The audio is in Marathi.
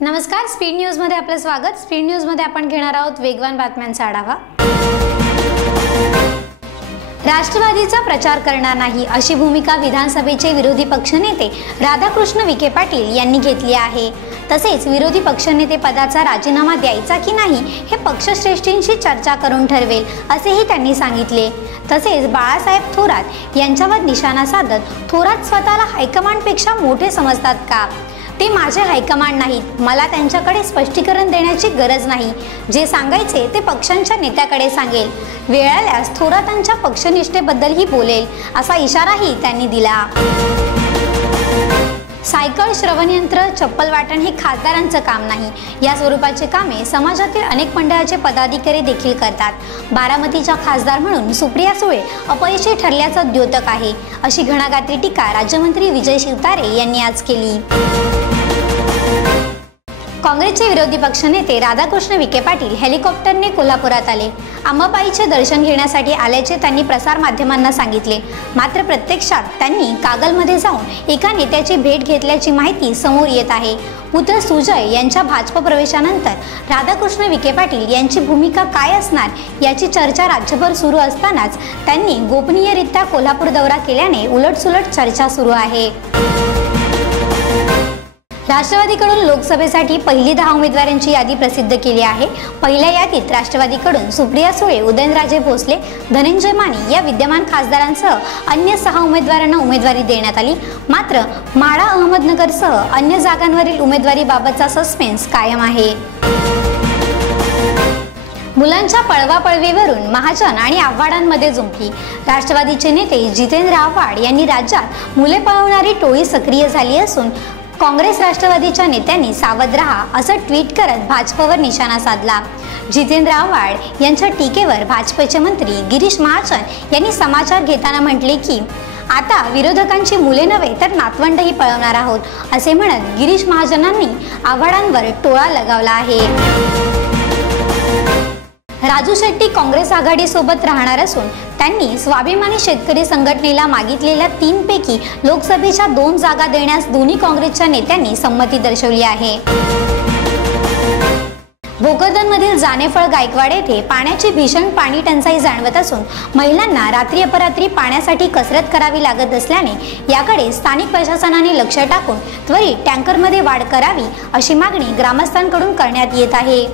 नमस्कार स्पीड न्यूजमध्ये आपलं स्वागत. स्पीड न्यूजमध्ये आपण घेणार आहोत वेगवान बातम्यांचा आढावा. राष्ट्रवादीचा प्रचार करणार नाही अशी भूमिका विधानसभेचे विरोधी पक्षनेते राधाकृष्ण विखे पाटील यांनी घेतली आहे. तसेच विरोधी पक्षनेते पदाचा राजीनामा द्यायचा की नाही हे पक्षश्रेष्ठींशी चर्चा करून ठरवेल असेही त्यांनी सांगितले. तसेच बाळासाहेब थोरात यांच्यावर निशाणा साधत थोरात स्वतःला हायकमांडपेक्षा मोठे समजतात का? ते माझे हायकमांड नाहीत. मला त्यांच्याकडे स्पष्टीकरण देण्याची गरज नाही. जे सांगायचे ते पक्षांच्या नेत्याकडे सांगेल. वेळ आल्यास थोरातांच्या पक्षनिष्ठेबद्दलही बोलेल असा इशाराही त्यांनी दिला. सायकल श्रवणयंत्र चप्पल वाटण हे खासदारांचं काम नाही. या स्वरूपाचे कामे समाजातील अनेक मंडळाचे पदाधिकारी देखील करतात. बारामतीच्या खासदार म्हणून सुप्रिया सुळे अपयशी ठरल्याचा द्योतक आहे. अशी घणाघाती टीका राज्यमंत्री विजय शिवतारे यांनी आज केली. काँग्रेसचे विरोधी पक्षनेते राधाकृष्ण विखे पाटील हेलिकॉप्टरने कोल्हापुरात आले. अंबाबाईचे दर्शन घेण्यासाठी आल्याचे त्यांनी प्रसारमाध्यमांना सांगितले. मात्र प्रत्यक्षात त्यांनी कागलमध्ये जाऊन एका नेत्याची भेट घेतल्याची माहिती समोर येत आहे. पुत्र सुजय यांच्या भाजप प्रवेशानंतर राधाकृष्ण विखे पाटील यांची भूमिका काय असणार याची चर्चा राज्यभर सुरू असतानाच त्यांनी गोपनीयरित्या कोल्हापूर दौरा केल्याने उलटसुलट चर्चा सुरू आहे. राष्ट्रवादीकडून लोकसभेसाठी पहिली दहा उमेदवारांची यादी प्रसिद्ध केली आहे. पहिल्या यादीत राष्ट्रवादीकडून सुप्रिया सुळे उदयनराजे भोसले धनंजय माने या विद्यमान खासदारांसह अन्य सहा उमेदवारांना उमेदवारी देण्यात आली. मात्र माळा अहमदनगरसह अन्य जागांवरील उमेदवारीबाबतचा सस्पेन्स कायम आहे. मुलांच्या पळवापळवीवरून महाजन आणि आव्हाडांमध्ये जुंपली राष्ट्रवादीचे नेते जितेंद्र आव्हाड यांनी राज्यात मुले पळवणारी टोळी सक्रिय झाली असून काँग्रेस राष्ट्रवादीच्या नेत्यांनी सावध रहा असं ट्विट करत भाजपवर निशाणा साधला. जितेंद्र आव्हाड यांच्या टीकेवर भाजपचे मंत्री गिरीश महाजन यांनी समाचार घेताना म्हटले की आता विरोधकांची मुले नव्हे तर नातवंडही पळवणार आहोत असे म्हणत गिरीश महाजनांनी आव्हाडांवर टोळा लगावला आहे. राजू शेट्टी काँग्रेस आघाडीसोबत राहणार असून त्यांनी स्वाभिमानी शेतकरी संघटनेला मागितलेल्या तीनपैकी लोकसभेच्या दोन जागा देण्यास दोन्ही काँग्रेसच्या नेत्यांनी संमती दर्शवली आहे. भोकरदनमधील जानेफळ गायकवाड येथे पाण्याची भीषण पाणी टंचाई जाणवत असून महिलांना रात्री अपरात्री पाण्यासाठी कसरत करावी लागत असल्याने याकडे स्थानिक प्रशासनाने लक्ष टाकून त्वरित टँकरमध्ये वाढ करावी अशी मागणी ग्रामस्थांकडून करण्यात येत आहे.